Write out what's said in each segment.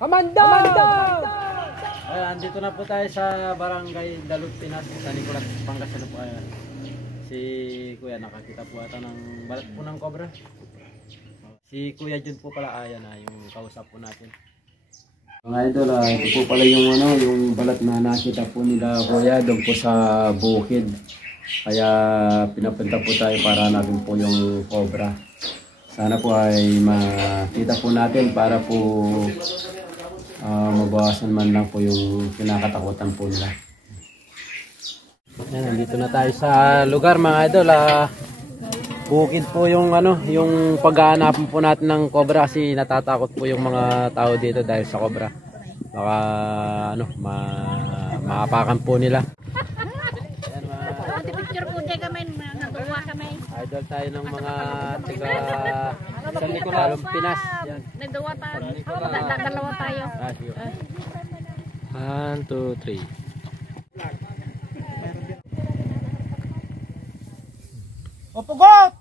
Kamanda! Ay, andito na po tayo sa barangay Dalot Pinas, sa Nicolas, Pangasinan po. Ayan. Si Kuya nakakita po ata ng balat po ng cobra. Si Kuya Jun po pala, ayan na yung kausap po natin. Mga idol, ito po pala yung yung balat na nakita po nila Kuya doon po sa bukid. Kaya pinapunta po tayo para natin po yung cobra. Sana po ay makita po natin para po mabawasan man lang po yung kinakatakutan po nila. Yan, nandito na tayo sa lugar mga idol. Bukid po yung yung pag-aanapan po natin ng cobra kasi natatakot po yung mga tao dito dahil sa cobra. Baka maapakan po nila. Picture po din kami, nagawa kami. Idol tayo ng mga tiga San Nicolas, Pinas. Yan. Nagawa tayo. Dalawa tayo. Sige. 1, 2, 3. Opugot!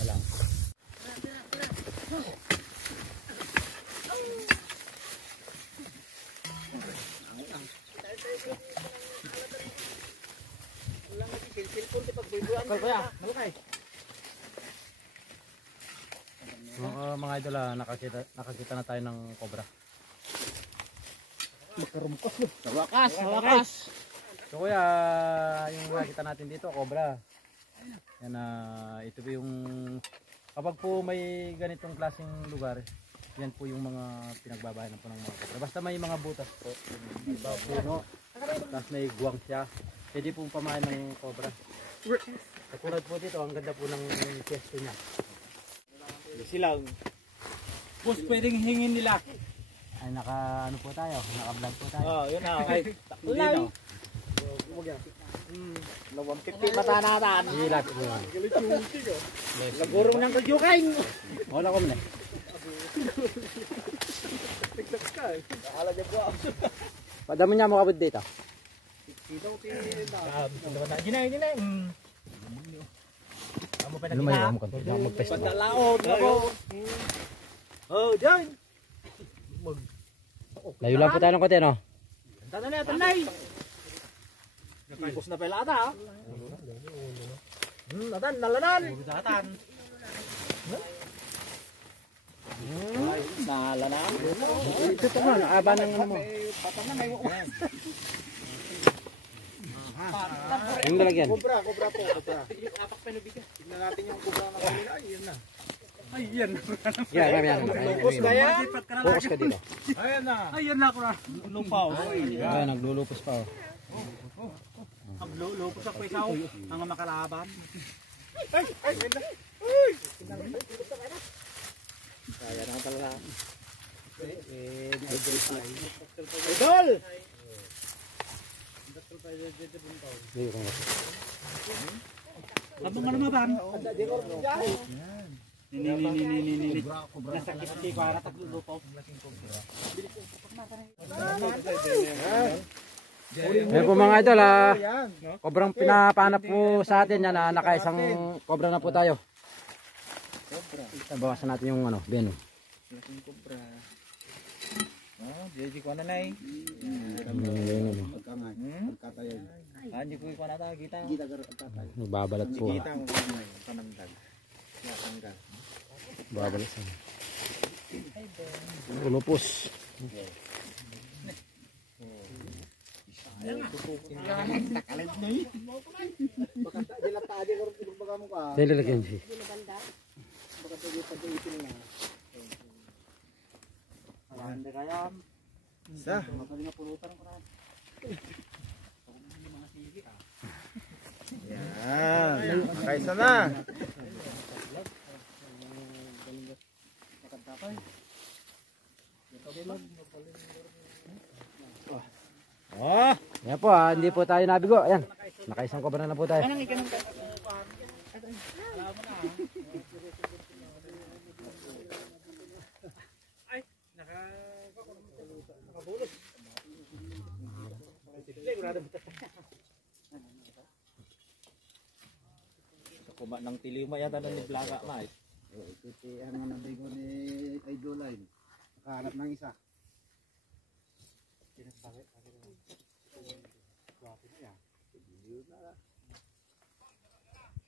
Wala. Mga idol, nakakita na tayo ng cobra. Sa wakas! So kuya, yung nakita natin dito, cobra. Yan, ito po yung kapag po may ganitong klaseng lugar, yan po yung mga pinagbabayan po ng mga cobra. Basta may mga butas po, puno, tapos may guwang siya, pwede pong pamain ng cobra. Katulad po dito, ang ganda po ng pwesto niya. Silang. Boss, pwedeng hingin nila. Ay, naka po tayo, naka-vlog po tayo. Yun na, okay. Ulay. 150 matanatan. Hilat po yan. Lagurong ng kadyukain. Wala ko muna. Tignan ka eh. Nakala niya po. Padami niya makabot dito. Ginay. Amo pa nakita. Magpesta. Pantalaon ako. Oh, diyan. Layo lang po tayo ng konti, no? Tanay. Nakikos na pala ata. Atan, nalanan. Atan. Nalanan. Ito nga, naaba ng mo. Patang na may Yung lalagyan. Cobra po. Apak penubiga. Tignan natin yung cobra na kanila. Ayun na. Ayan. Yan. Focus ka yan. Focus ka dito. Ayan na ako na. Lupaw. Yan, naglulupos pa. Naglulupos ako isaw. Ang makalaban. Ay. Kaya na talaga. Idol! Labang ka naman. Nini. Nasakit si Kuara taglulupaw. Ayan po mga idol, kobrang pinapanap po sa atin yan, nakaisang cobra na po tayo. Bawasan natin yung venom. Malaking cobra. Jadi ko na nay. Hindi ko ikuha na tayo, kita. Babalat po. Kita mo panamdag. Natanggal. Babalat sa ulupos. Takalit na eh. Baka dilat tadi ko rin baga mo ka. Dahil lalagyan siya. Baka pag-iitin na. Maganda kaya. Sa? Mataling na pulutan ko na. Yan. Kaisa na. Oh, yan po hindi po tayo nabigo. Ayan. Nakaisang cobra na po tayo. Kuma ng tilima yata na ni Blaga na eh. Titihan mo ng bigo ni Idol Line. Nakahanap ng isa.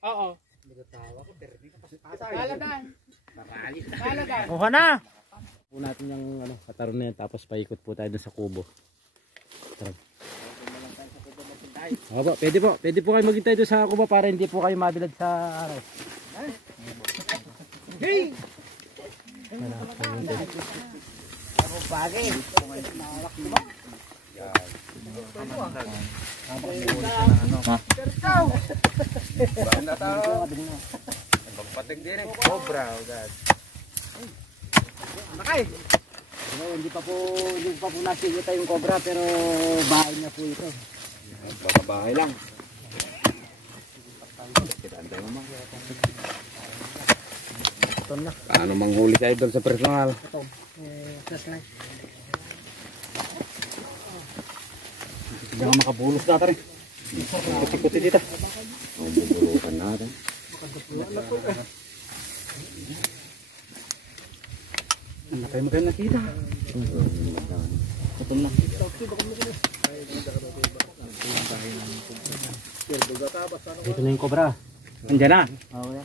Oo. Kuha na! Po natin yung kataron na yan, tapos paikot po tayo dun sa kubo. Tara. Opo, pwede po kayo maghintay doon sa kubo para hindi po kayo mabilad sa araw. Hey! Magpatig din eh. Cobra. Hindi pa po nakikita yung cobra pero bahay niya po ito. Baka bahay lang. Paano manghuli sa idol sa personal? Hindi ka makabulos natin eh. Kuti-kuti dito. Bubulukan natin. Ano tayo maganda nakita? Ito na. Dito na yung cobra. Andiyan na. Okay.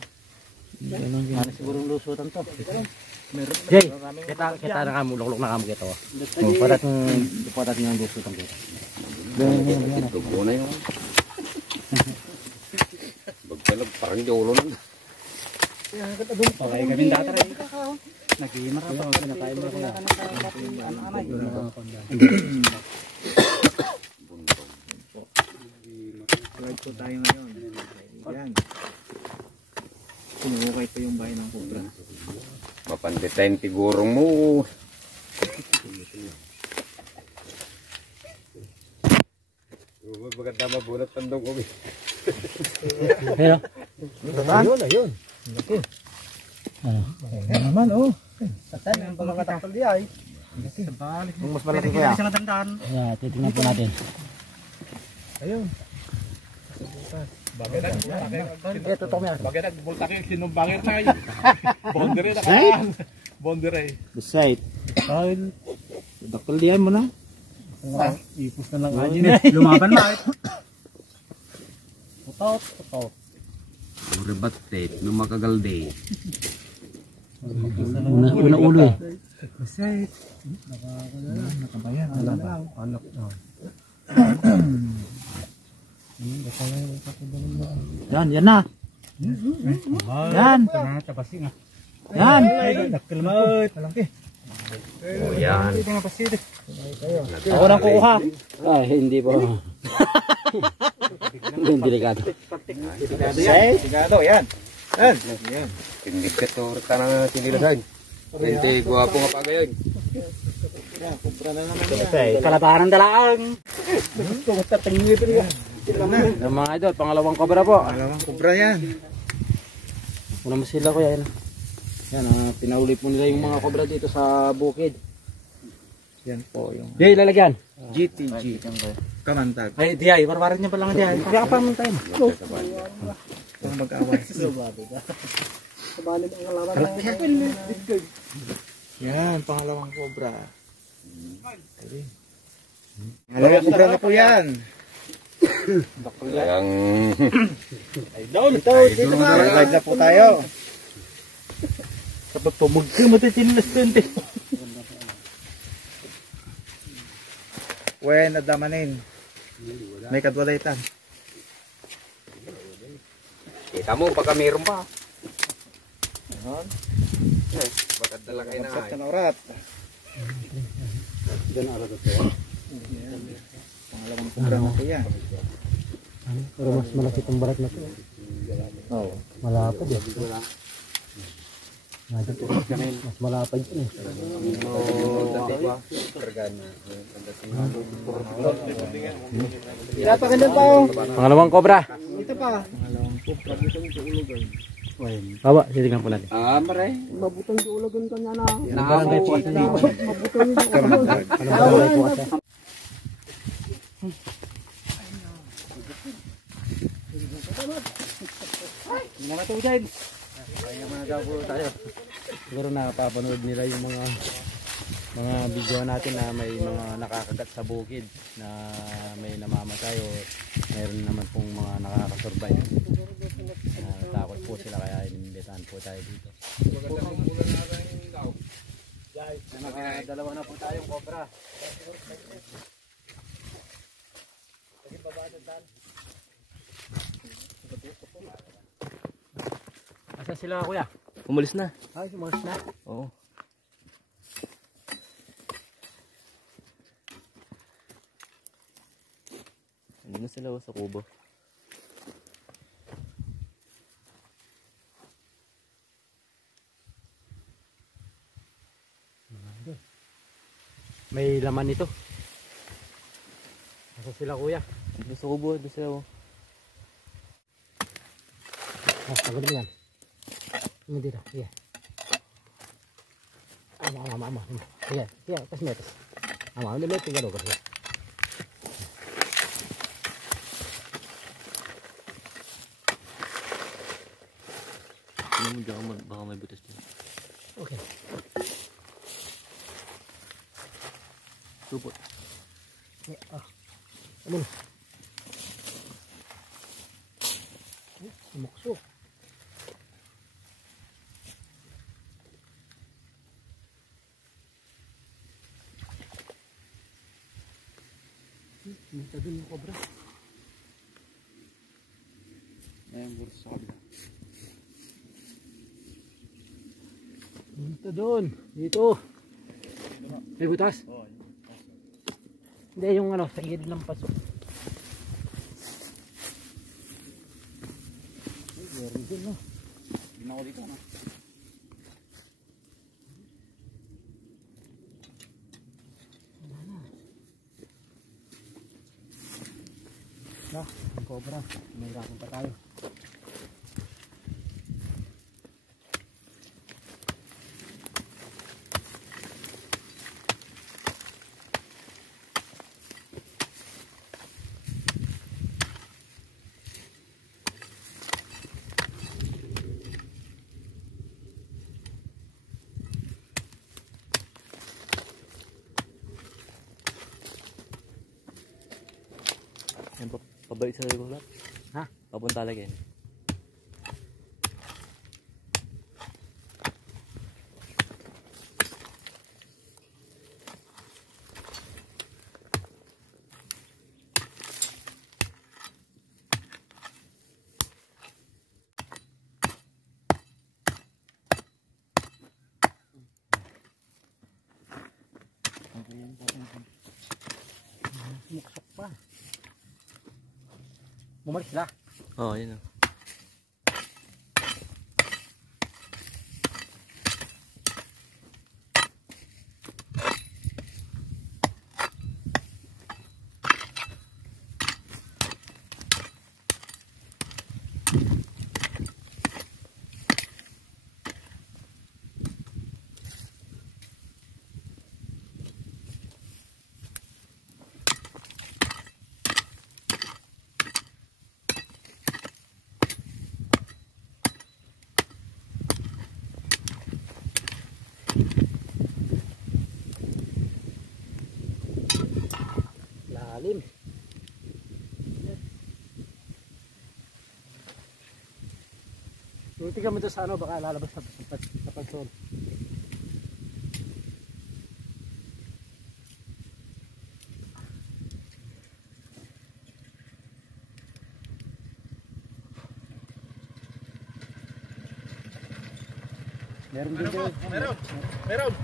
Ano siguro lusutan to? Jay, kita na kamo, luklok na kamo kita. Patat nga ang lusutan kita. Tubo na yun. Bagkalag parang jolo na. Okay kami data rin. Nag-iimar ako. Pinakain mo ako na. Ride po tayo ngayon. Yan. Sinukay pa yung bahay ng cobra. Mapandit tayong tigurong mo. Maganda mabunot tandong kami. Pero, Ayun. Ano naman oh. Saan ang pagkakatakal di ay? kung mas malaki ko yan. Titingnan po natin. Ayun. Ito to yan. Bagay nagbulta kayo, sinumbangir na kayo. Bondere na kayo. Bondere. Beside. Ay, Dakal diyan mo na. ipos na lang aja ni. Lumaban na. Putot. Uribat tape, numakagalde. Una ulo eh. Kasi nakabayan. Anak. Yan na. Yan. Tapasi nga. Yan. Dakil mo. Malaki. O yan. Ako nang kukuha. Ay, hindi po. Hindi delikado. Sigado, yan. Yan. Tindig ka to, rata na sinilasan. Hindi, guwapo nga pa gayon. Kalabaran dalaang. Yung mga idol, pangalawang cobra po. Alawang kubra yan. Una mo sila kuya. Yan, pinauli po nila yung mga cobra dito sa bukid. Yan po yung Di, lalagyan. GTG. Kamantag. Ay, di ay, barbaran niya pa lang di ay. Kaya ka pa mo tayo. Kung mag-away. Yan, pangalawang cobra. Pangalawang cobra na po yan. Talagang Dito na po tayo. Kapag pumugsi, matitinilas ko yun. When adamanin. May kadwalaitan. kita mo, pagka mayroon pa. Baka dala kayo na Magsat ay. na orat. Pangalawang cobra na po yan. Pero mas malaki itong barat na ito. Oo. Malapad eh. Mas malapad yun eh. Pangalawang cobra. Ito pa. Baba, titignan po natin. Maray. Barangay po kasi dito. Mga tujan. Kaya mga daw po tayo. Siguro napapanood nila yung mga video natin na may mga nakakagat sa bukid na may namamatay o mayroon naman pong mga nakakasurvive. Takot po sila kaya inimbitahan po tayo dito. Nakadalawa na po tayong cobra. Asa sila kuya? Umalis na. Ay, sumalis na. Oo. Hindi na sila sa kubo. May laman ito. Asa sila kuya? Hindi sa kubo, hindi sila. Tagal mo yan. Ini dito. Iya. Ama. Iya, tas metes. Ama, ini metes tinggal kasi. Ano mo dyan, baka may butas dyan. Okay. Supot. Ano? Sumakso. Minta dun yung cobra. Ayan, bursa sa kabila. Minta dun. Dito. May butas? Oo. Hindi, yung ano, sa gilid ng paso. Ay, meron din, no? Hindi na ako dito, no? Na, ang cobra. Mahirapan pa tayo. Yan, pabalik sa regular. Ha? Papunta lagi yan. Sumuksak pa. Bumalik sila. Oo, yun o. Lalim. Tingnan mo ito sa ano, baka lalabas sa pansol. Meron din dito. Meron.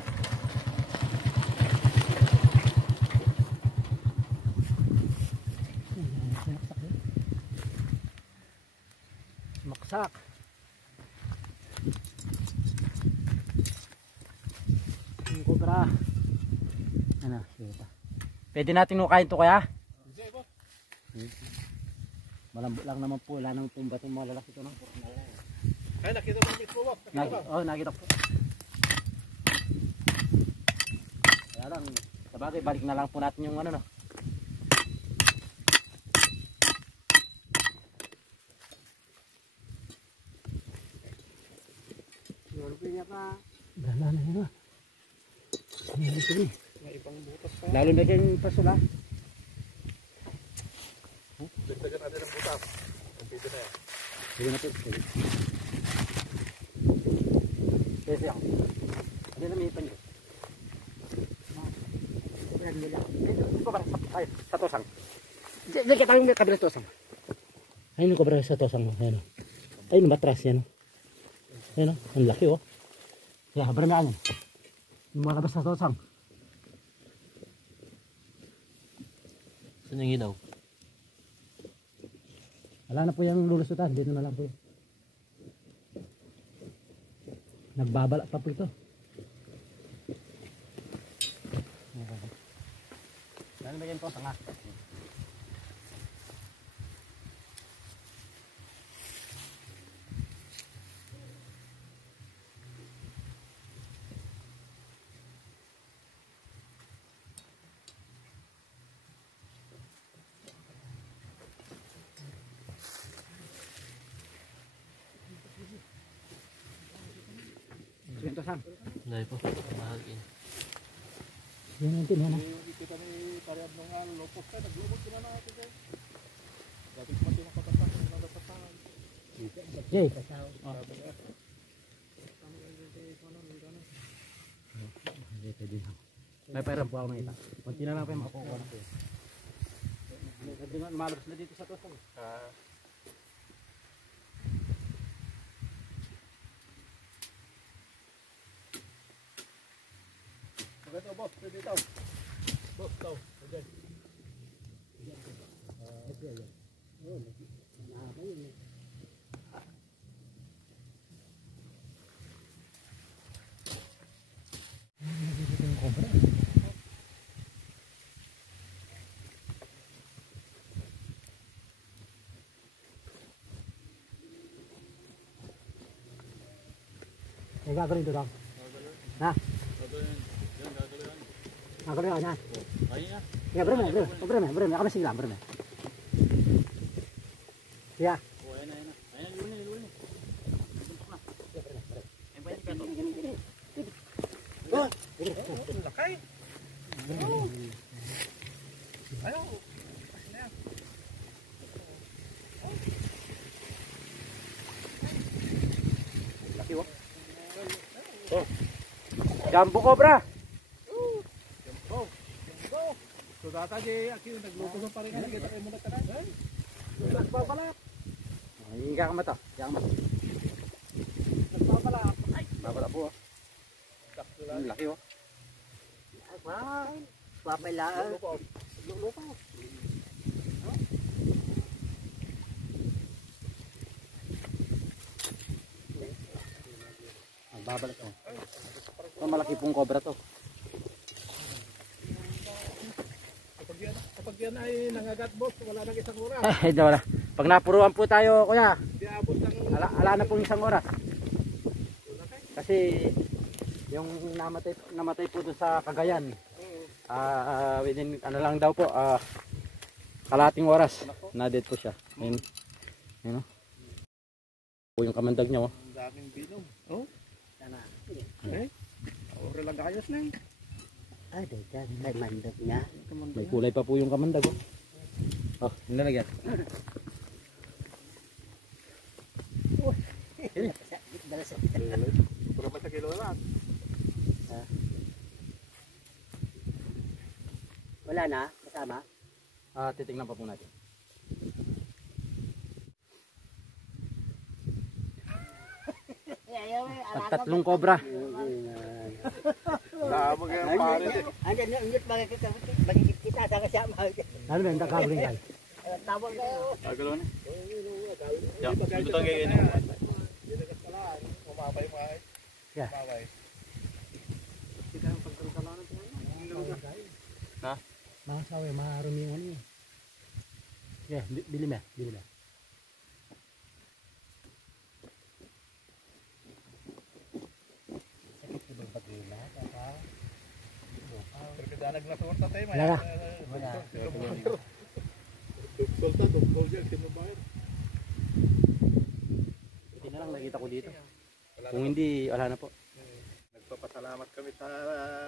Maksak. Yung cobra. Ano, kita. Pwede natin nukain to kaya? Malambot lang naman po, wala naman pong batong malalaki ito. No? Kaya nakita mo mismo mo. Nakita po. Kaya lang, sabagay, balik na lang po natin yung ano no. Dala na yun ah. Ayan ito eh. Lalo na dyan pasol ah. Dagdagan natin ang butas. Kompleto na yan. Sige na po. Sige. Kasi ako. Hindi na may ipan yun. Ayan nila. Ito ba sa tosang? Diyan kita yung kabila tosang. Ayun yung kabila sa tosang. Ayun o. Ayun matras yan o. Ayun o. Ang laki o. Kaya barami yan. Yung mga kabila sa tosang. Saan yung ilaw? Wala na po yung lulusutan. Dito na lang po. Nagbabala pa po ito. Ano ba yan po? Tanga. Saan? Dahil po, mahagin. Yan ang tinanong. Kita ni Pariad nung lopos ka. Naglubot ko na natin kayo. Dati ko man tinakatatak. Nagatatak. Jay. May pera po ako na ita. Kunti na lang pa yung makukuha na po. Malabas na dito sa tosong. Ito, boss. Pwede ito. Boss, ito. Pwede. Ay, gagawin ito daw. Ha? Gagawin ako yan. Ayun na. Ya, brome. Ako masigla, brome. Ya. Ayun na. Ayun na, luwi na. Oh, lakay. Ayaw. Laki wak. Oh. Jumbo cobra. So data di aki nagluto sa paringan kita kay muna tanan. Nagpapala. Ay, ka mata. Yang mata. Nagpapala. Ay, Babala po. Laki wak. wow. Papala. Lupa. Babalik ko. Ito malaki pong cobra to. Kapag yan ay nangagat boss, wala nang isang oras. Ito wala. Pag napuruan po tayo, kuya, Di abot ng ala na pong isang oras. Kasi yung namatay po doon sa Cagayan. Within ano lang daw po, kalating oras na dead po siya. Ayun. Ayun oh. Po yung kamandag niya oh. Ang daming binom. Oh. Sana. Eh. Ora lang ayos na. Ay, dyan. Kay mandag niya. May kulay pa po yung kamandag oh. Oh, nilalagyan. Pura pa sa kilo lang. Wala na, kasama? Titingnan pa po natin. Tatlong cobra. Damo kaya pare. Andiyan na unyot bagay kita sa kasama. Ano ba yung kakabling kayo? Tawag kayo. Agalo na. Ya, dito ang ganyan. Dito ka pala, umabay mo ay. Yeah. Umabay. Ha? Mga sawi, marumi yung ano yun. Yeah, bili mo. Pero kidalag na suwarta tayo. Wala na. Dugsolta, dugol dyan, sinubayar. Hindi na lang nakita ko dito. Kung hindi, wala na po. Salamat kami sa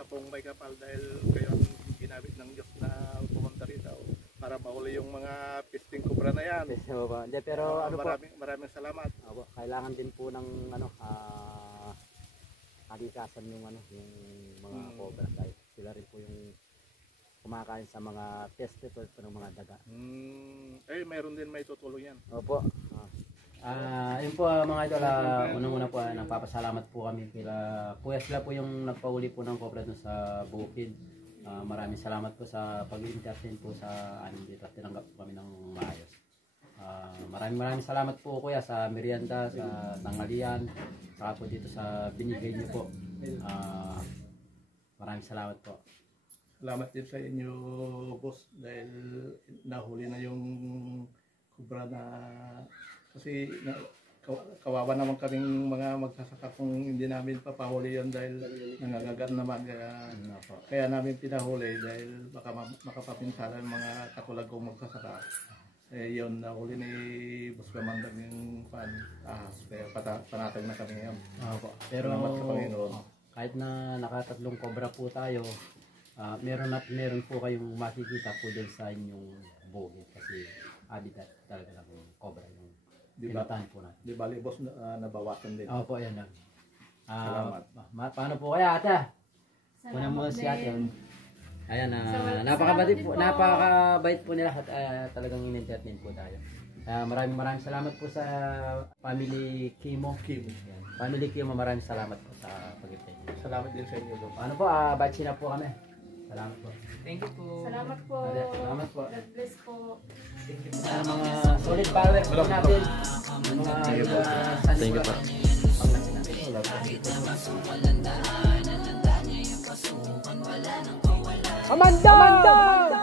buong may kapal dahil kayo ang ginamit ng Diyos na pumunta rito para mahuli yung mga pisting kubra na yan. So, hindi, pero ano po, Maraming salamat. kailangan din po ng ano, kalikasan yung ano, yung mga cobra dahil sila rin po yung kumakain sa mga testicle po ng mga daga. Mayroon din may tutulong yan. Opo. Yun po mga idol, unang-una po nagpapasalamat po kami kila Kuya, sila po yung nagpahuli po ng cobra dun sa bukid. Maraming salamat po sa pag-entertain po sa amin dito at tinanggap po kami ng maayos. Maraming salamat po Kuya sa merienda, sa tanghalian, saka po dito sa binigay niyo po. Maraming salamat po. Salamat din sa inyo, boss, dahil nahuli na yung kubra na kasi kawawa naman kaming mga magsasaka kung hindi namin papahuli yun dahil nangangagat naman. Kaya namin pinahuli dahil baka makapapinsalan mga kakulagong magsasaka. Yun, nahuli ni Boss Kamandang yung kaya panatag na kami ngayon. Pero salamat sa Panginoon. Kahit na nakatatlong cobra po tayo, meron po kayong makikita po din sa inyong bukid kasi habitat talaga ng cobra yung pinatahan po natin. Di bali boss, nabawasan din. Opo, yan lang. Salamat. Paano po kaya ate? Una mo si ate. Ayan, napakabait po nila at talagang in-entertain po tayo. Maraming salamat po sa Family Kimo. Yan. Family Kimo, maraming salamat po sa pag-entertain. Salamat din sa inyo. Ano po, batch na po kami. Salamat po. Thank you po. Salamat po. Salamat po. God bless po. Mga solid followers po natin. Thank you po. Amanda!